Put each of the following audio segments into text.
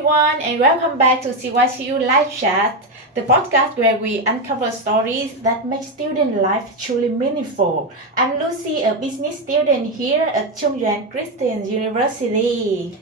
everyone, and welcome back to CYCU Live Chat, the podcast where we uncover stories that make student life truly meaningful. I'm Lucy, a business student here at Chungyuan Christian University.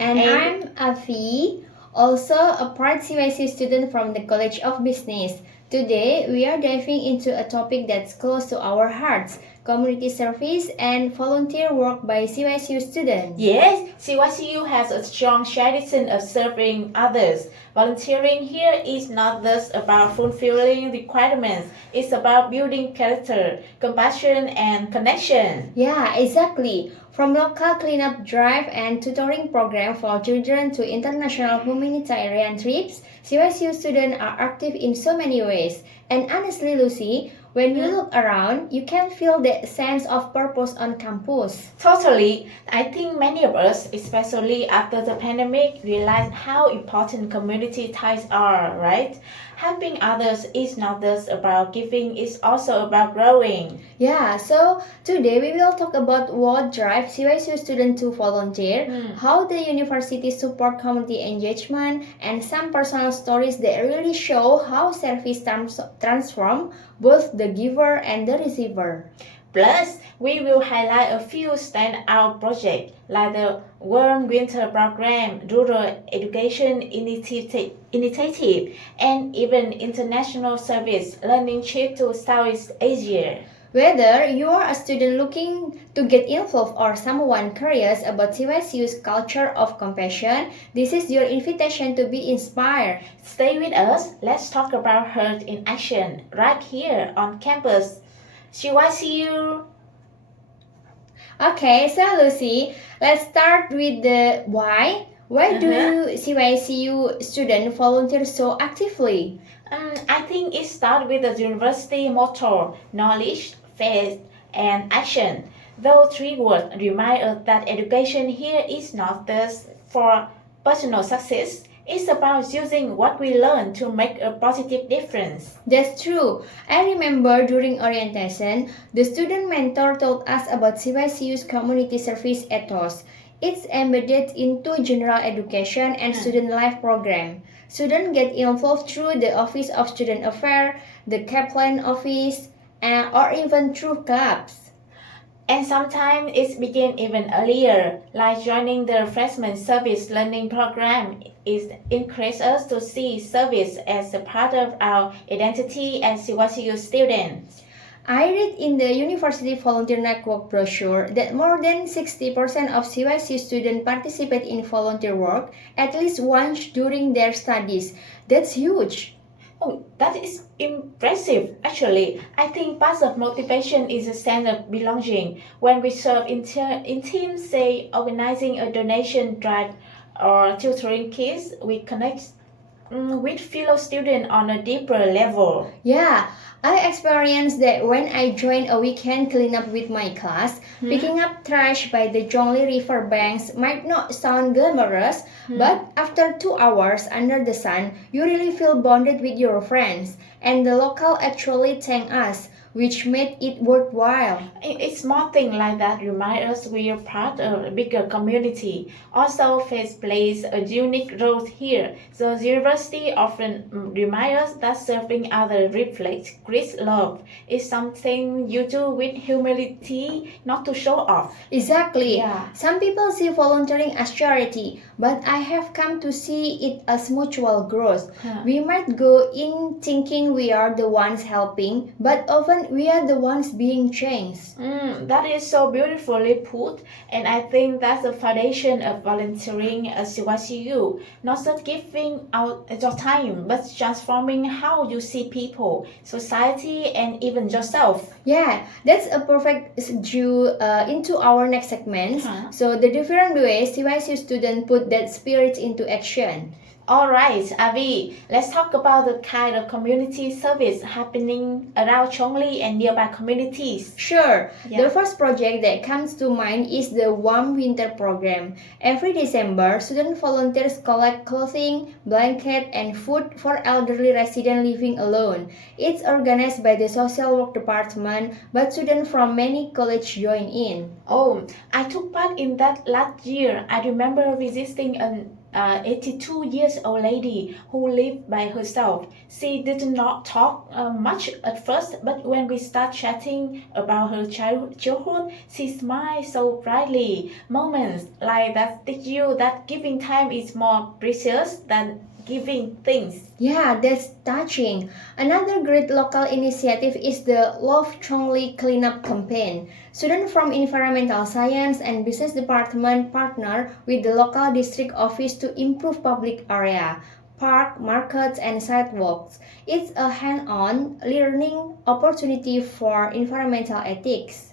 And I'm Afi, also a part CYCU student from the College of Business. Today, we are diving into a topic that's close to our hearts, community service and volunteer work by CYCU students. Yes, CYCU has a strong tradition of serving others. Volunteering here is not just about fulfilling requirements, it's about building character, compassion, and connection. Yeah, exactly. From local cleanup drive and tutoring program for children to international humanitarian trips, CYCU students are active in so many ways. And honestly, Lucy, when you look around, you can feel that sense of purpose on campus. Totally. I think many of us, especially after the pandemic, realize how important community ties are, right? Helping others is not just about giving, it's also about growing. Yeah, so today we will talk about what drives CYCU students to volunteer, how the university support community engagement, and some personal stories that really show how service transform both the giver and the receiver. Plus, we will highlight a few standout projects like the Warm Winter Program, Rural Education Initiative, and even international service learning trip to Southeast Asia. Whether you are a student looking to get involved or someone curious about CYCU's culture of compassion, this is your invitation to be inspired. Stay with us, let's talk about Heart in Action right here on campus. CYCU. Okay, so Lucy, let's start with the why. Why do CYCU students volunteer so actively? I think it starts with the university motto, knowledge, faith, and action. Those three words remind us that education here is not just for personal success, it's about using what we learn to make a positive difference. That's true. I remember during orientation, the student mentor told us about CYCU's community service ethos. It's embedded into general education and student life program. Students get involved through the Office of Student Affairs, the Kaplan Office, or even through clubs. And sometimes it begins even earlier, like joining the freshman service learning program. It encourages us to see service as a part of our identity as CYCU students. I read in the University Volunteer Network brochure that more than 60% of CYCU students participate in volunteer work at least once during their studies. That's huge. Oh, that is impressive. Actually, I think part of motivation is a sense of belonging. When we serve in teams, say organizing a donation drive or tutoring kids, we connect with fellow students on a deeper level. Yeah, I experienced that when I joined a weekend cleanup with my class. Picking up trash by the Zhongli River banks might not sound glamorous, but after 2 hours under the sun, you really feel bonded with your friends, and the local actually thank us, which made it worthwhile. It's small things like that remind us we are part of a bigger community. Also, faith plays a unique role here. The university often reminds us that serving others reflects great love. It's something you do with humility, not to show off. Exactly. Yeah. Some people see volunteering as charity, but I have come to see it as mutual growth. We might go in thinking we are the ones helping, but often we are the ones being changed. That is so beautifully put, and I think that's the foundation of volunteering at CYCU. Not just giving out your time, but transforming how you see people, society, and even yourself. Yeah, that's a perfect into our next segment. So the different ways CYCU students put that spirit into action. Alright, Avi, let's talk about the kind of community service happening around Chongli and nearby communities. Sure, Yeah. the first project that comes to mind is the Warm Winter Program. Every December, student volunteers collect clothing, blanket, and food for elderly residents living alone. It's organized by the social work department, but students from many colleges join in. Oh, I took part in that last year. I remember visiting an 82 years old lady who lived by herself. She did not talk much at first, but when we start chatting about her childhood, she smiled so brightly. Moments like that teach you that giving time is more precious than giving things. Yeah, that's touching. Another great local initiative is the Love Chongli Cleanup Campaign. Students from environmental science and business department partner with the local district office to improve public area, park, markets, and sidewalks. It's a hands-on learning opportunity for environmental ethics.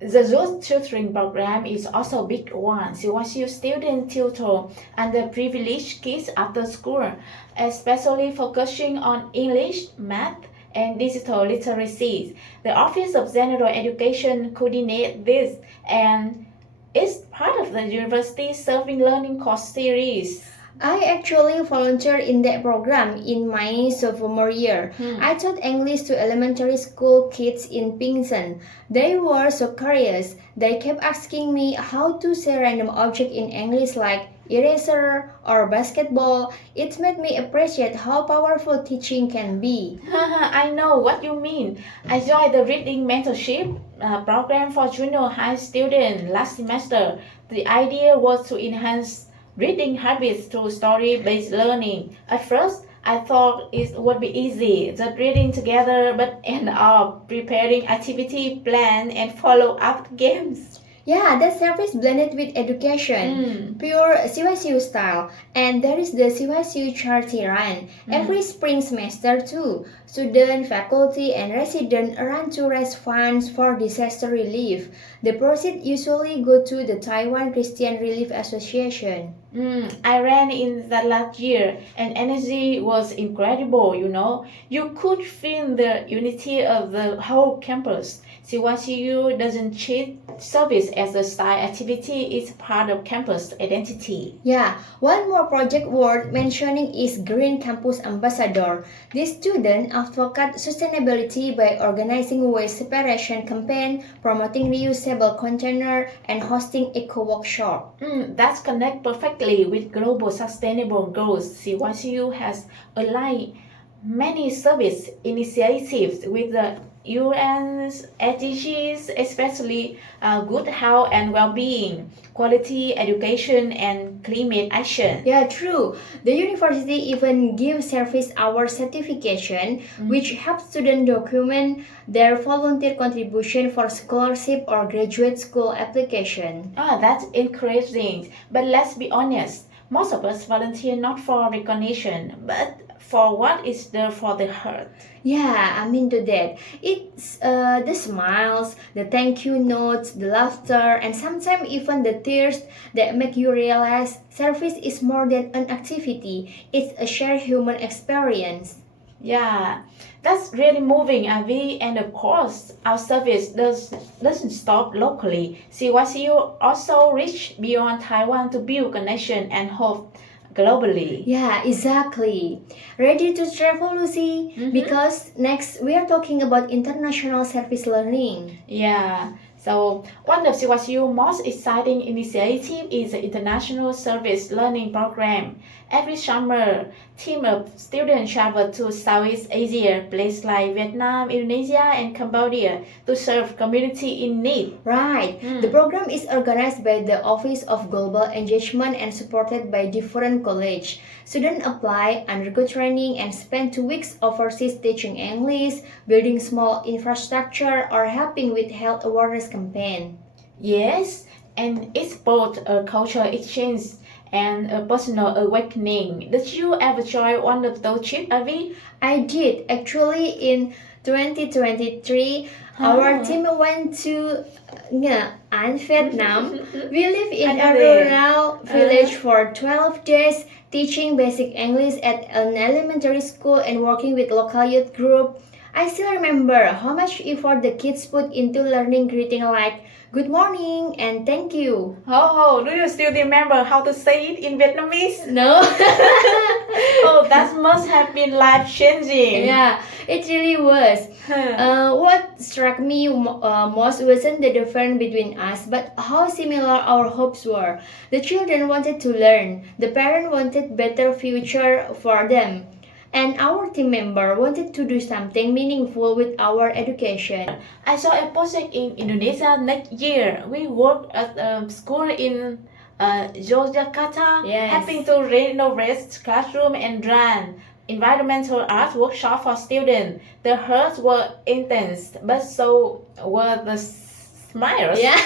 The youth tutoring program is also a big one. CYCU students tutor underprivileged kids after school, especially focusing on English, math, and digital literacy. The Office of General Education coordinates this, and it's part of the university serving learning course series. I actually volunteered in that program in my sophomore year. I taught English to elementary school kids in Pingsan. They were so curious. They kept asking me how to say random object in English like eraser or basketball. It made me appreciate how powerful teaching can be. I know what you mean. I joined the reading mentorship program for junior high students last semester. The idea was to enhance reading habits through story-based learning. At first, I thought it would be easy, just reading together, but end up preparing activity plan and follow-up games. Yeah, that service blended with education, pure CYCU style. And there is the CYCU charity run. Every spring semester too. Student, faculty, and resident run to raise funds for disaster relief. The proceeds usually go to the Taiwan Christian Relief Association. I ran in that last year and energy was incredible, you know. You could feel the unity of the whole campus. CYCU doesn't treat service as a side activity, it's part of campus identity. Yeah, one more project worth mentioning is Green Campus Ambassador. This student advocate sustainability by organizing waste separation campaign, promoting reusable container, and hosting eco workshop. That connects perfectly with global sustainable goals. CYCU has aligned many service initiatives with the UN's SDGs, especially good health and well-being, quality education, and climate action. Yeah, true. The university even gives service hour certification, which helps students document their volunteer contribution for scholarship or graduate school application. That's encouraging. But let's be honest, most of us volunteer not for recognition, but for what is there for the heart. Yeah, I'm into that. It's the smiles, the thank you notes, the laughter, and sometimes even the tears that make you realize service is more than an activity. It's a shared human experience. Yeah, that's really moving, Avi. And of course, our service doesn't stop locally. CYCU also reach beyond Taiwan to build connection and hope globally. Yeah, exactly. Ready to travel, Lucy? Because next we are talking about international service learning. Yeah. So one of CYCU's most exciting initiative is the International Service Learning Program. Every summer, team of students travel to Southeast Asia, places like Vietnam, Indonesia, and Cambodia to serve community in need. Right. The program is organized by the Office of Global Engagement and supported by different colleges. Students apply, undergo training, and spend 2 weeks overseas teaching English, building small infrastructure, or helping with health awareness campaign. Yes, and it's both a cultural exchange and a personal awakening. Did you ever join one of those trips, Avi? I did actually in 2023. Our team went to Vietnam. We live in a Another. rural village for 12 days, teaching basic English at an elementary school and working with local youth group. I still remember how much effort the kids put into learning greeting like good morning and thank you. Oh, do you still remember how to say it in Vietnamese? No? Oh, that must have been life-changing. Yeah, it really was. What struck me most wasn't the difference between us, but how similar our hopes were. The children wanted to learn, the parent wanted better future for them, and our team member wanted to do something meaningful with our education. I saw a project in Indonesia next year. We worked at a school in Yogyakarta, Yes. helping to renovate classroom and run environmental art workshop for students. The hurts were intense, but so were the smiles. Yeah,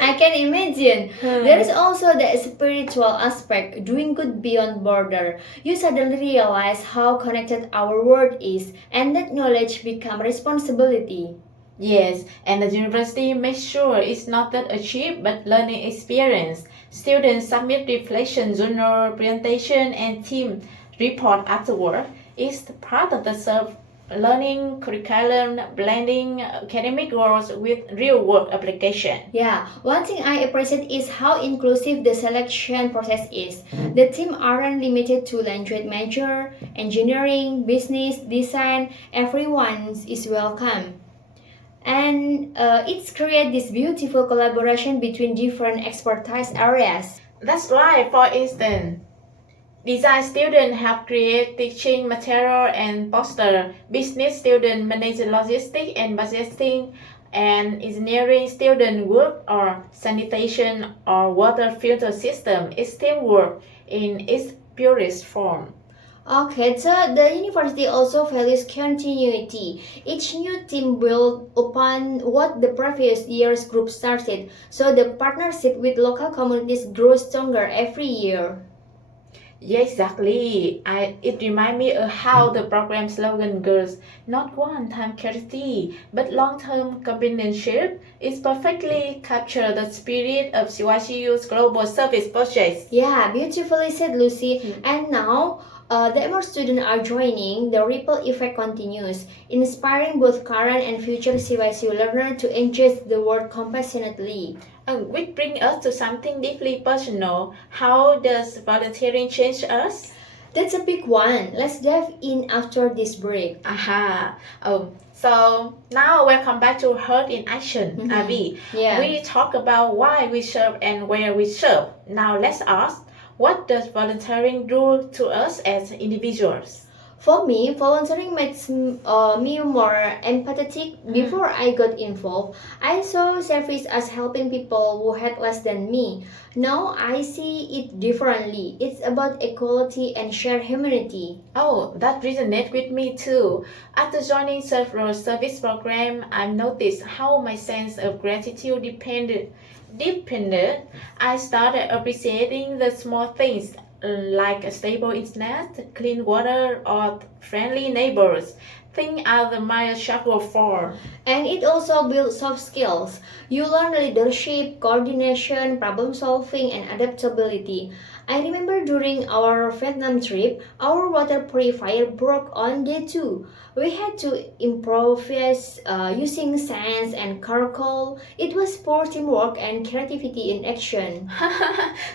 I can imagine. There is also the spiritual aspect, doing good beyond border. You suddenly realize how connected our world is, and that knowledge become responsibility. Yes, and the university makes sure it's not that a cheap but learning experience. Students submit reflection journal, presentation, and team report afterward. It's part of the learning curriculum, blending academic goals with real-world application. Yeah, one thing I appreciate is how inclusive the selection process is. The team aren't limited to language major, engineering, business, design, everyone is welcome. And it's create this beautiful collaboration between different expertise areas. That's right, for instance. Design students help create teaching material and poster. Business students manage logistics and budgeting. And engineering students work on sanitation or water filter system. It's teamwork in its purest form. Okay, so the university also values continuity. Each new team builds upon what the previous year's group started, so the partnership with local communities grows stronger every year. Yeah, exactly. It reminds me of how the program slogan goes, not one-time charity, but long-term companionship. It perfectly captures the spirit of CYCU's global service projects. Yeah, beautifully said, Lucy. And now, the more students are joining, the ripple effect continues, inspiring both current and future CYCU learners to engage the world compassionately. Which brings us to something deeply personal. How does volunteering change us? That's a big one. Let's dive in after this break. Aha. So now welcome back to Heart in Action, Avi. Yeah. We talk about why we serve and where we serve. Now let's ask, what does volunteering do to us as individuals? For me, volunteering makes me more empathetic. Before I got involved, I saw service as helping people who had less than me. Now I see it differently. It's about equality and shared humanity. Oh, that resonates with me too. After joining several service programs, I've noticed how my sense of gratitude deepened. I started appreciating the small things like a stable internet, clean water, or friendly neighbors. Things are the miles struggle for. And it also builds soft skills. You learn leadership, coordination, problem solving, and adaptability. I remember during our Vietnam trip, our water purifier broke on day 2. We had to improvise using sand and charcoal. It was pure teamwork and creativity in action.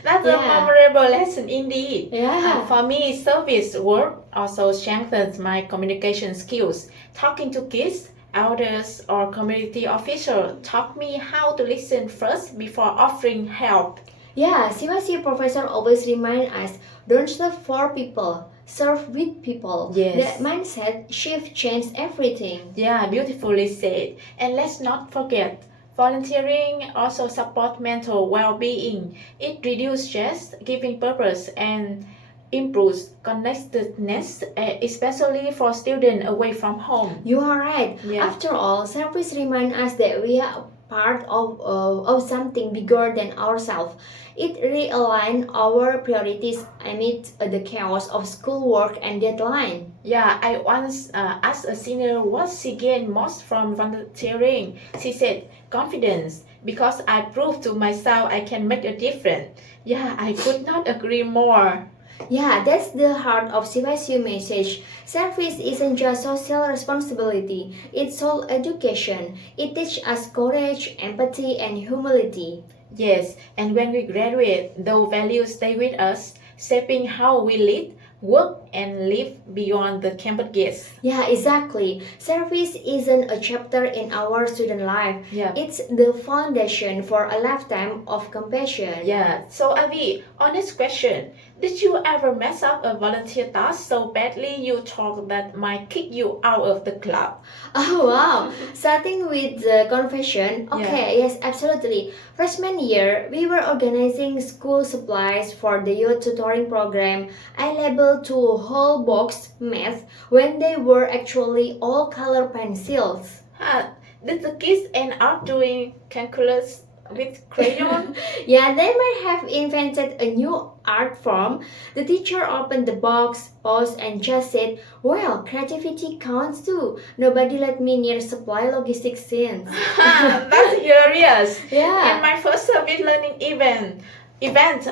That's a Yeah. memorable lesson indeed. Yeah. For me, service work also strengthens my communication skills. Talking to kids, elders, or community officials taught me how to listen first before offering help. Yeah, CYC professor always remind us, don't serve for people, serve with people. Yes. That mindset shift changed everything. Yeah, beautifully said. And let's not forget, volunteering also supports mental well-being. It reduces stress, giving purpose, and improves connectedness, especially for students away from home. You are right. Yeah. After all, service remind us that we are part of something bigger than ourselves. It realigns our priorities amid the chaos of schoolwork and deadline. Yeah, I once asked a senior what she gained most from volunteering. She said, confidence, because I proved to myself I can make a difference. Yeah, I could not agree more. Yeah, that's the heart of CYCU message. Service isn't just social responsibility, it's all education. It teaches us courage, empathy, and humility. Yes, and when we graduate, those values stay with us, shaping how we lead, work, and live beyond the campus gates. Yeah, exactly. Service isn't a chapter in our student life. Yeah. It's the foundation for a lifetime of compassion. Yeah, so Avi, honest question. Did you ever mess up a volunteer task so badly you thought that might kick you out of the club? Oh wow! Starting with the confession. Okay, yes, absolutely. Freshman year, we were organizing school supplies for the youth tutoring program. I labeled two whole box math when they were actually all color pencils. Huh, did the kids end up doing calculus with crayon? Yeah, they might have invented a new art form. The teacher opened the box, paused, and just said, well, creativity counts too. Nobody let me near supply logistics since. That's hilarious. Yeah. In my first service learning event,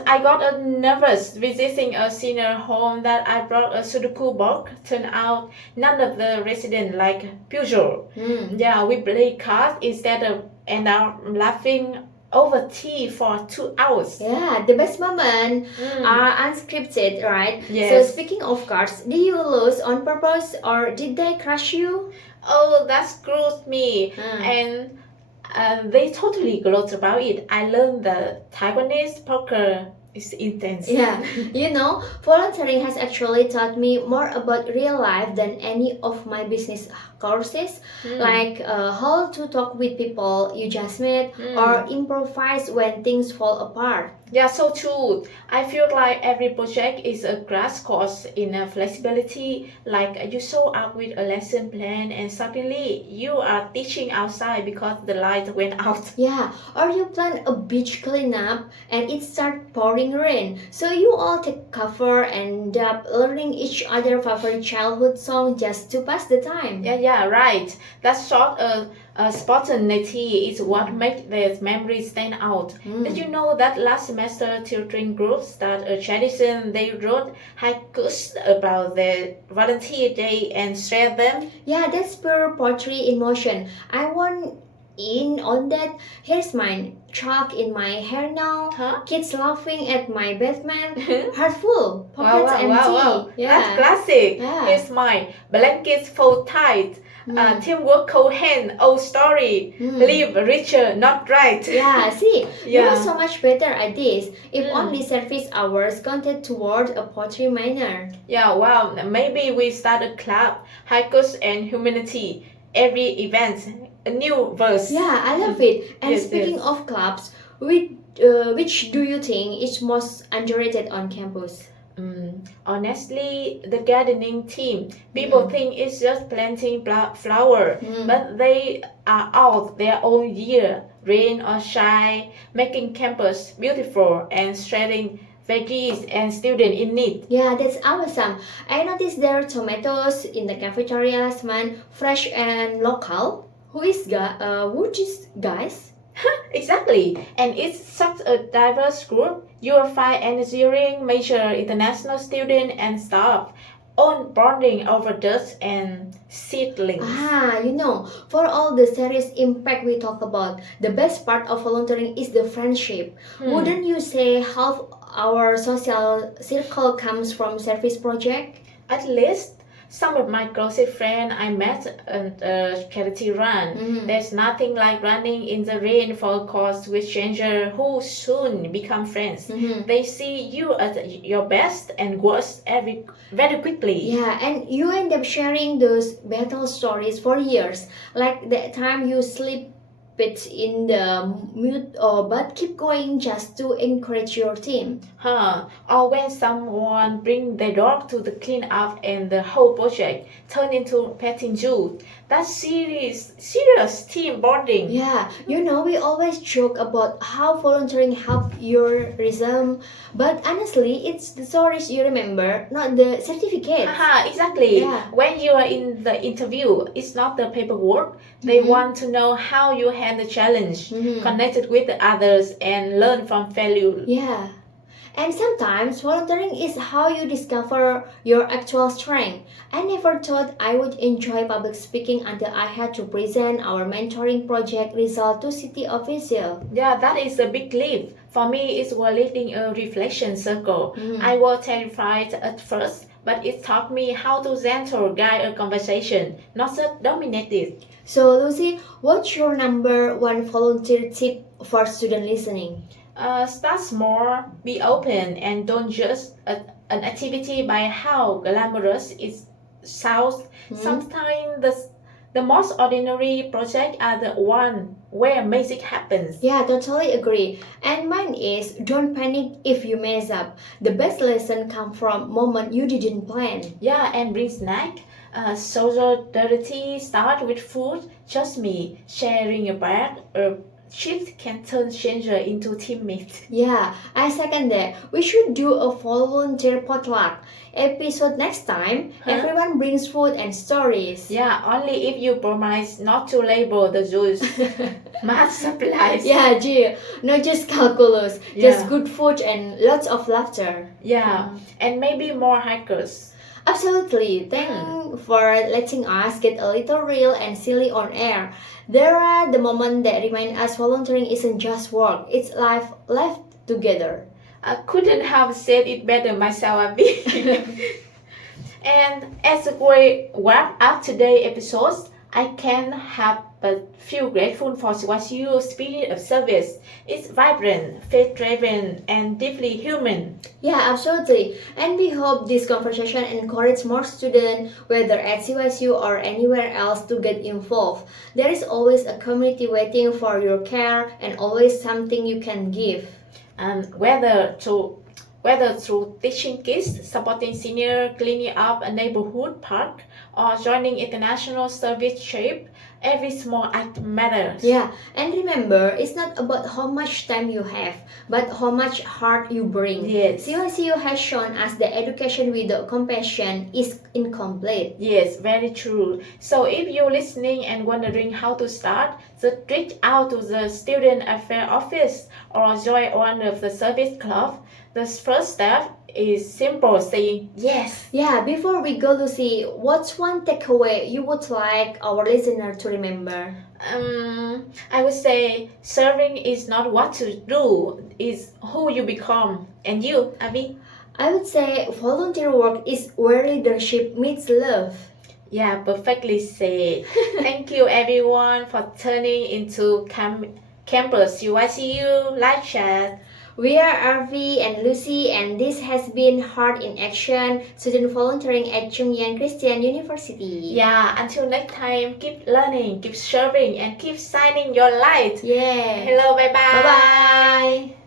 I got nervous visiting a senior home that I brought a Sudoku board. Turned out none of the residents like usual. Yeah, we played cards instead of end up laughing over tea for 2 hours. Yeah, the best moment are unscripted, right? Yes. So speaking of cards, did you lose on purpose or did they crush you? Oh, that screwed me. And they totally gloat about it. I learned that Taiwanese poker is intense. Yeah, you know, volunteering has actually taught me more about real life than any of my business courses, like how to talk with people you just met or improvise when things fall apart. Yeah, so true. I feel like every project is a crash course in flexibility. Like you show up with a lesson plan and suddenly you are teaching outside because the light went out. Yeah, or you plan a beach cleanup and it starts pouring rain. So you all take cover and end up learning each other's favorite childhood song just to pass the time. Yeah, right. That sort of spontaneity is what makes the memories stand out. Did you know that last semester tutoring groups started a tradition? They wrote haikus about their volunteer day and shared them. Yeah, that's pure poetry in motion. I want in on that. Here's mine. Chalk in my hair now. Huh? Kids laughing at my Batman. Heart full. Pockets empty. Wow. Yeah. That's classic. Yeah. Here's mine. Blankets fold tight. Teamwork cold hand. Old story. Live richer, not right. Yeah, see, you Yeah. are so much better at this. If only service hours counted toward a pottery minor. Yeah, wow. Maybe we start a club. Haikus and humanity. Every event, a new verse. Yeah, I love it. And Yes, speaking yes. of clubs, which do you think is most underrated on campus? Honestly, the gardening team. People think it's just planting flower, but they are out there all year, rain or shine, making campus beautiful and spreading veggies and students in need. Yeah, that's awesome. I noticed there are tomatoes in the cafeteria last month, fresh and local. Who is guys? Exactly, and it's such a diverse group. You'll find engineering major, international student and staff, all bonding over dust and seedlings. You know, for all the serious impact we talk about, the best part of volunteering is the friendship. Wouldn't you say half our social circle comes from service project? At least some of my closest friends I met at a charity run. There's nothing like running in the rain for a cause with strangers who soon become friends. They see you at your best and worst very quickly. Yeah, and you end up sharing those battle stories for years. Like the time you slip bit in the mood, but keep going just to encourage your team. Or when someone bring their dog to the clean up and the whole project turn into petting zoo. That's serious team bonding. Yeah, we always joke about how volunteering help your resume, but honestly, it's the stories you remember, not the certificates. Exactly. Yeah. When you are in the interview, it's not the paperwork. They want to know how you handle challenge, connected with the others, and learn from failure. Yeah. And sometimes volunteering is how you discover your actual strength. I never thought I would enjoy public speaking until I had to present our mentoring project result to city official. Yeah, that is a big leap. For me, it was leading a reflection circle. I was terrified at first, but it taught me how to gentle guide a conversation, not just dominate it. So Lucy, what's your number one volunteer tip for student listening? Start small, be open, and don't judge an activity by how glamorous it sounds. Sometimes the most ordinary projects are the one where magic happens. Yeah, totally agree. And mine is don't panic if you mess up. The best lesson come from moment you didn't plan. Yeah, and bring snack. Solidarity start with food. Trust me, sharing a bag or chips can turn stranger into teammates. Yeah, I second that. We should do a volunteer potluck episode next time. Everyone brings food and stories. Yeah, only if you promise not to label the juice. Math supplies. Yeah, Jill. Not just calculus, Yeah. just good food and lots of laughter. Yeah, and maybe more hikers. Absolutely. Thanks for letting us get a little real and silly on air. There are the moments that remind us volunteering isn't just work, it's life together. I couldn't have said it better myself, Abby. And as we wrap up today's episode, I can have but feel grateful for CYCU's spirit of service. It's vibrant, faith-driven, and deeply human. Yeah, absolutely. And we hope this conversation encourages more students, whether at CYCU or anywhere else, to get involved. There is always a community waiting for your care and always something you can give. And whether through teaching kids, supporting seniors, cleaning up a neighborhood park, or joining international service trip, every small act matters. Yeah, and remember, it's not about how much time you have, but how much heart you bring. Yes. CYCU has shown us that education without compassion is incomplete. Yes, very true. So if you're listening and wondering how to start, just reach out to the Student Affairs Office or join one of the service clubs. The first step is simple, saying yes. Yeah, before we go, Lucy, what's one takeaway you would like our listener to remember? I would say serving is not what to do, it's who you become. And you, Abby? I would say volunteer work is where leadership meets love. Yeah, perfectly said. Thank you everyone for tuning into Campus CYCU Live Chat. We are Arvi and Lucy, and this has been Heart in Action, student volunteering at Chungyan Christian University. Yeah, until next time, keep learning, keep serving, and keep shining your light. Yeah. Hello, bye bye. Bye bye.